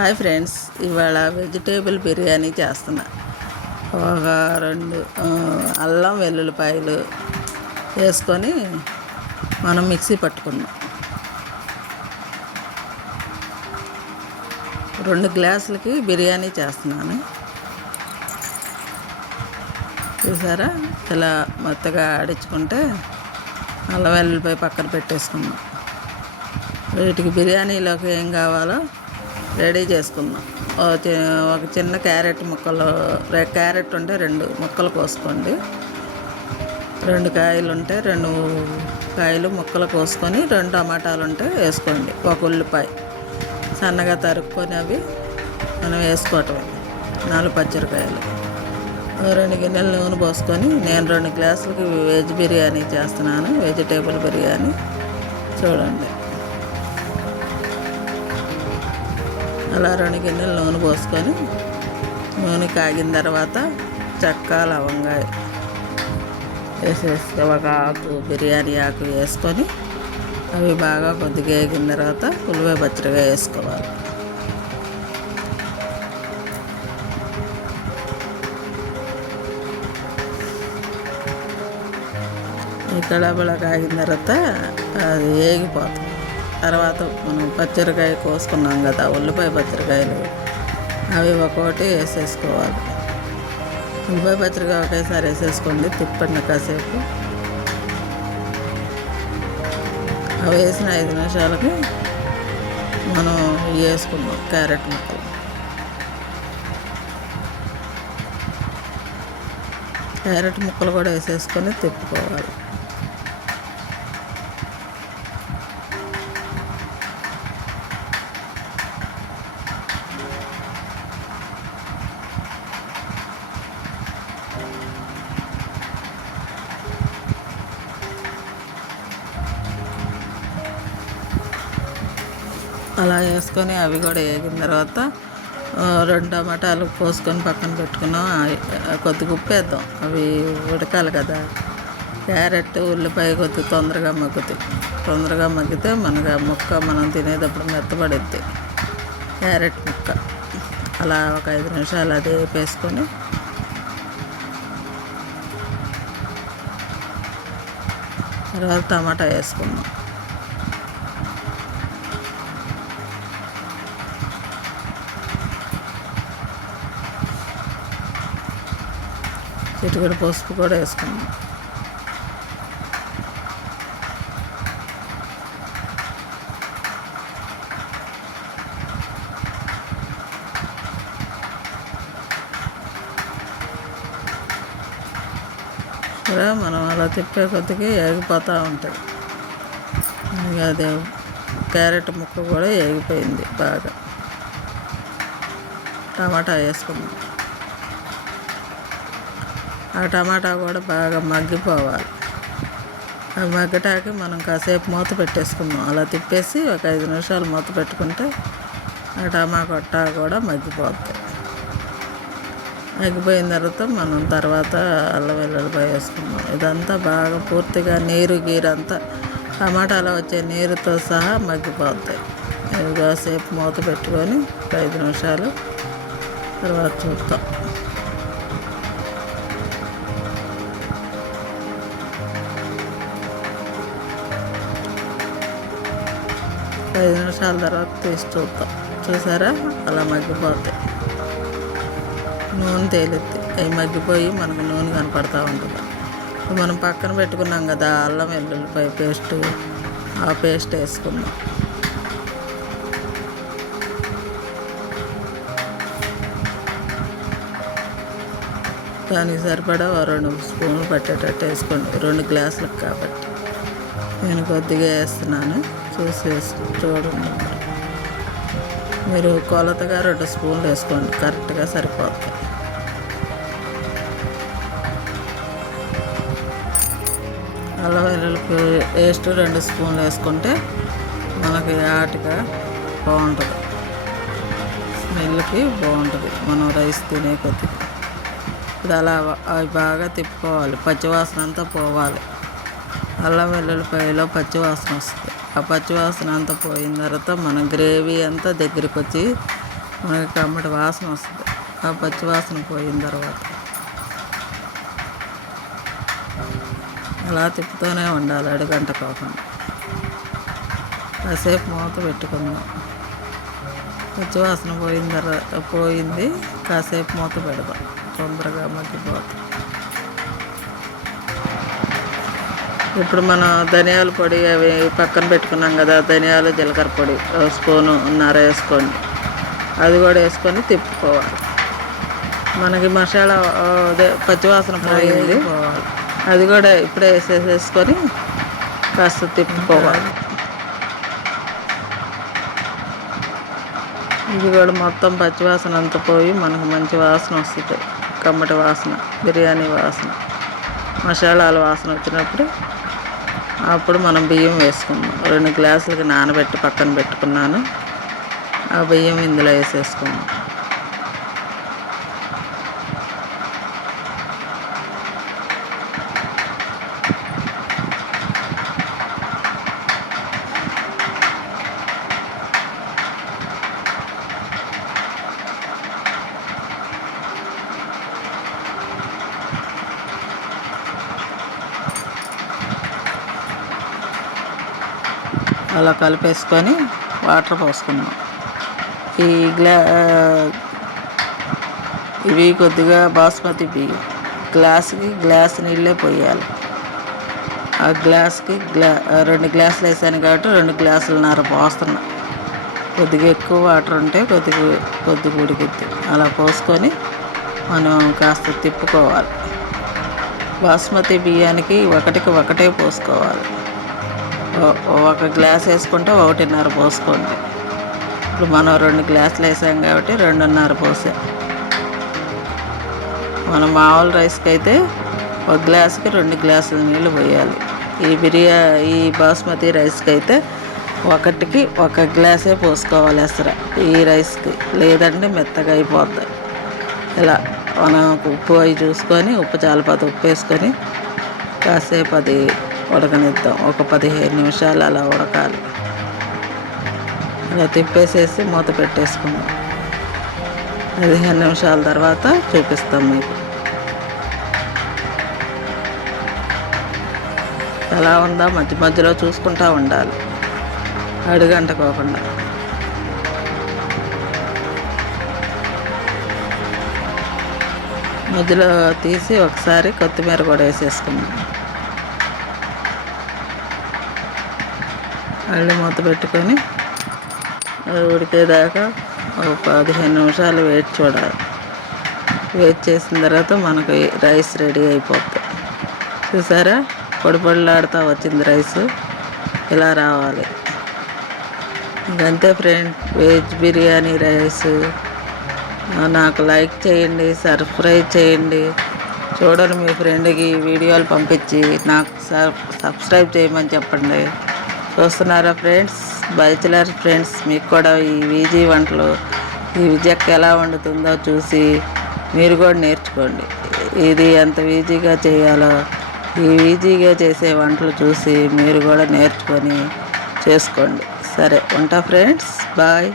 Hi friends ఇవాళ vegetable biryani చేస్తున్నా. ఒక రెండు అల్లం వెల్లుల్లిపాయలు వేసుకొని మనం మిక్సీ పట్టుకున్నాం. రెండు గ్లాసులకి బిర్యానీ చేస్తున్నాను. చూసారా? ఇలా మెత్తగా ఆడించుకుంటే అల్లం వెల్లుల్లిపాయ పక్కన పెట్టేసుకున్నాం. వీటికి బిర్యానీలోకి ఏం కావాలో రెడీ చేసుకుందాం. ఒక చిన్న క్యారెట్ ముక్కలు రె- క్యారెట్ ఉంటే రెండు ముక్కలు కోసుకోండి. రెండు కాయలు ఉంటే రెండు కాయలు ముక్కలు కోసుకొని రెండు టమాటాలు ఉంటే వేసుకోండి. ఒక ఉల్లిపాయ. సన్నగా తరుక్కొని అవి మనం వేసుకోవటం. నాలుగు పచ్చరికాయలు. రెండు గిన్నెలు నూనె పోసుకొని నేను రెండు గ్లాసులకి వెజ్ బిర్యానీ చేస్తున్నాను. వెజిటేబుల్ బిర్యానీ. చూడండి. అలా రెండు గిన్నెలు నూనె పోసుకొని నూనె కాగిన తర్వాత చెక్క లవంగాయ వేసేసి ఒక ఆకు బిర్యానీ ఆకు వేసుకొని అవి బాగా కొద్దిగా వేగిన తర్వాత ఉల్లిపాయ పచ్చడిగా వేసుకోవాలి. ఇక్కడ బిళ్ళ కాగిన తర్వాత అది వేగిపోతుంది. తర్వాత మనం పచ్చరికాయ కోసుకున్నాం కదా ఉల్లిపాయ పచ్చరికాయలు. అవి ఒక్కొక్కటి వేసేసుకోవాలి. ఉల్లిపాయ పచ్చరికాయ ఒకేసారి వేసేసుకోండి తిప్పండి కాసేపు. అవి వేసిన ఐదు నిమిషాలకి మనం వేసుకున్నాం క్యారెట్ ముక్కలు. క్యారెట్ ముక్కలు కూడా వేసేసుకొని తిప్పుకోవాలి. అలా వేసుకొని అవి కూడా వేగిన తర్వాత రెండు టమాటాలు పోసుకొని పక్కన పెట్టుకున్నాం. కొద్దిగా ఉప్పు వేద్దాం అవి ఉడకాలి కదా. క్యారెట్ ఉల్లిపాయ కొద్ది తొందరగా మగ్గుతాయి. తొందరగా మగ్గితే మనకు ముక్క మనం తినేటప్పుడు మెత్తబడుద్ది. క్యారెట్ ముక్క. అలా ఒక ఐదు నిమిషాలు అది వేపేసుకొని తర్వాత టమాటా వేసుకుందాం. చిటికడ పసుపు కూడా వేసుకున్నాం మనం అలా తిప్పే కొద్దిగా ఏగిపోతూ ఉంటుంది. అదే క్యారెట్ ముక్క కూడా ఏగిపోయింది బాగా. టమాటా వేసుకున్నాం ఆ టమాటా కూడా బాగా మగ్గిపోవాలి. అవి మగ్గటాకి మనం కాసేపు మూత పెట్టేసుకుందాం. అలా తిప్పేసి ఒక ఐదు నిమిషాలు మూత పెట్టుకుంటే ఆ టమాటా కూడా మగ్గిపోతుంది మగ్గిపోయిన తర్వాత మనం తర్వాత అల్లం వెల్లుల్లిపాయ వేసుకుందాం. ఇదంతా బాగా పూర్తిగా నీరు గీరంతా టమాటాలో వచ్చే నీరుతో సహా మగ్గిపోతాయి ఇది కాసేపు మూత పెట్టుకొని ఒక ఐదు నిమిషాలు తర్వాత చూద్దాం. ఐదు నిమిషాల తర్వాత తీసి చూద్దాం. చూసారా? అలా మగ్గిపోతాయి. నూనె తేలిద్ది. అవి మగ్గిపోయి మనకు నూనె కనపడతా ఉంటుంది. మనం పక్కన పెట్టుకున్నాం కదా అల్లం వెల్లుల్లిపాయ పేస్ట్. ఆ పేస్ట్ వేసుకుందాం. దానికి సరిపడా రెండు స్పూన్లు పట్టేటట్టు వేసుకోండి రెండు గ్లాసులకు కాబట్టి. నేను కొద్దిగా వేస్తున్నాను. చూసేసి చూడండి. మీరు కొలతగా రెండు స్పూన్లు వేసుకోండి కరెక్ట్గా సరిపోతుంది అల్లం వెల్లుల్లి పేస్ట్ రెండు స్పూన్లు వేసుకుంటే మనకి ఆటగా బాగుంటుంది. స్మెల్కి బాగుంటుంది. మనం రైస్ తినే కొద్దిగా ఇప్పుడు అలా అవి బాగా తిప్పుకోవాలి. పచ్చివాసన అంతా పోవాలి. అల్లం వెల్లుల్లిపాయలో పచ్చివాసన వస్తుంది. ఆ పచ్చివాసన అంతా పోయిన తర్వాత మనం గ్రేవీ అంతా దగ్గరికి వచ్చి మనకి కమ్మటి వాసన వస్తుంది. ఆ పచ్చివాసన పోయిన తర్వాత అలా తిప్పుతూనే ఉండాలి అడుగంట కాకుండా. కాసేపు మూత పెట్టుకుందాం. పచ్చివాసన పోయిన తర్వాత పోయింది. కాసేపు మూత పెడదాం. తొందరగా మగ్గిపోతుంది. ఇప్పుడు మనం ధనియాల పొడి అవి పక్కన పెట్టుకున్నాం కదా ధనియాలు జీలకర్ర పొడి స్పూను ఉన్నర వేసుకోండి. అది కూడా వేసుకొని తిప్పుకోవాలి. మనకి మసాలా అదే పచ్చివాసన పోయింది. అది కూడా ఇప్పుడే వేసేసేసుకొని కాస్త తిప్పుకోవాలి. ఇది కూడా మొత్తం పచ్చివాసన అంతా పోయి మనకు మంచి వాసన వస్తుంది. కమ్మటి వాసన బిర్యానీ వాసన మసాలాల వాసన వచ్చినప్పుడు అప్పుడు మనం బియ్యం వేసుకుందాం రెండు గ్లాసులకి నానబెట్టి పక్కన పెట్టుకున్నాను. ఆ బియ్యం ఇందులో వేసేసుకుందాం అలా కలిపేసుకొని వాటర్ పోసుకున్నాం. ఈ గ్లా ఇవి కొద్దిగా బాస్మతి బియ్యం. గ్లాస్కి గ్లాస్ నీళ్ళే పోయాలి. ఆ గ్లాస్కి గ్లా రెండు గ్లాసులు వేసాను కాబట్టి రెండు గ్లాసులన్నర పోస్తున్నా. కొద్దిగా ఎక్కువ వాటర్ ఉంటే కొద్దిగా కొద్దిగా ఉడికిద్ది. అలా పోసుకొని మనం కాస్త తిప్పుకోవాలి. బాస్మతి బియ్యానికి ఒకటికి ఒకటే పోసుకోవాలి. ఒక గ్లాస్ వేసుకుంటే ఒకటిన్నర పోసుకోండి. ఇప్పుడు మనం రెండు గ్లాసులు వేసాం కాబట్టి రెండున్నర పోసే. మనం మామూలు రైస్కి అయితే ఒక గ్లాసుకి రెండు గ్లాసుల నీళ్ళు పోయాలి. ఈ బిర్యా ఈ బాస్మతి రైస్కి అయితే ఒకటికి ఒక గ్లాసే పోసుకోవాలి అసలు ఈ రైస్కి. లేదంటే మెత్తగా అయిపోద్ది. ఇలా మనం ఉప్పు అవి చూసుకొని ఉప్పు చాలపాత ఉప్పు వేసుకొని కాసేపు అది ఉడకనిద్దాం. ఒక పదిహేను నిమిషాలు అలా ఉడకాలి. అలా తిప్పేసేసి మూత పెట్టేసుకుందాం. పదిహేను నిమిషాల తర్వాత చూపిస్తాం మీకు. ఎలా ఉందా? మధ్య మధ్యలో చూసుకుంటా ఉండాలి. అడుగంటకోకుండా మధ్యలో తీసి ఒకసారి కొత్తిమీర కూడా వేసేసుకున్నాం మళ్ళీ మూత పెట్టుకొని అది ఉడికేదాకా ఒక పదిహేను నిమిషాలు వెయిట్ చూడాలి. వెయిట్ చేసిన తర్వాత మనకి రైస్ రెడీ అయిపోతుంది చూసారా? పొడిపొడిలాడుతూ వచ్చింది రైస్ ఇలా రావాలి. ఇంకంతే ఫ్రెండ్ వెజ్ బిర్యానీ రైస్ నాకు లైక్ చేయండి సబ్స్క్రైబ్ చేయండి. చూడండి మీ ఫ్రెండ్కి వీడియోలు పంపించి నాకు సబ్స్క్రైబ్ చేయమని చెప్పండి. చూస్తున్నారా ఫ్రెండ్స్? బైచులర్ ఫ్రెండ్స్. మీకు కూడా ఈ వీజీ వంటలు ఈ విజయక్క ఎలా వండుతుందో చూసి మీరు కూడా నేర్చుకోండి. ఇది ఎంత ఈజీగా చేయాలో ఈ ఈజీగా చేసే వంటలు చూసి మీరు కూడా నేర్చుకొని చేసుకోండి. సరే ఉంటా ఫ్రెండ్స్. బాయ్.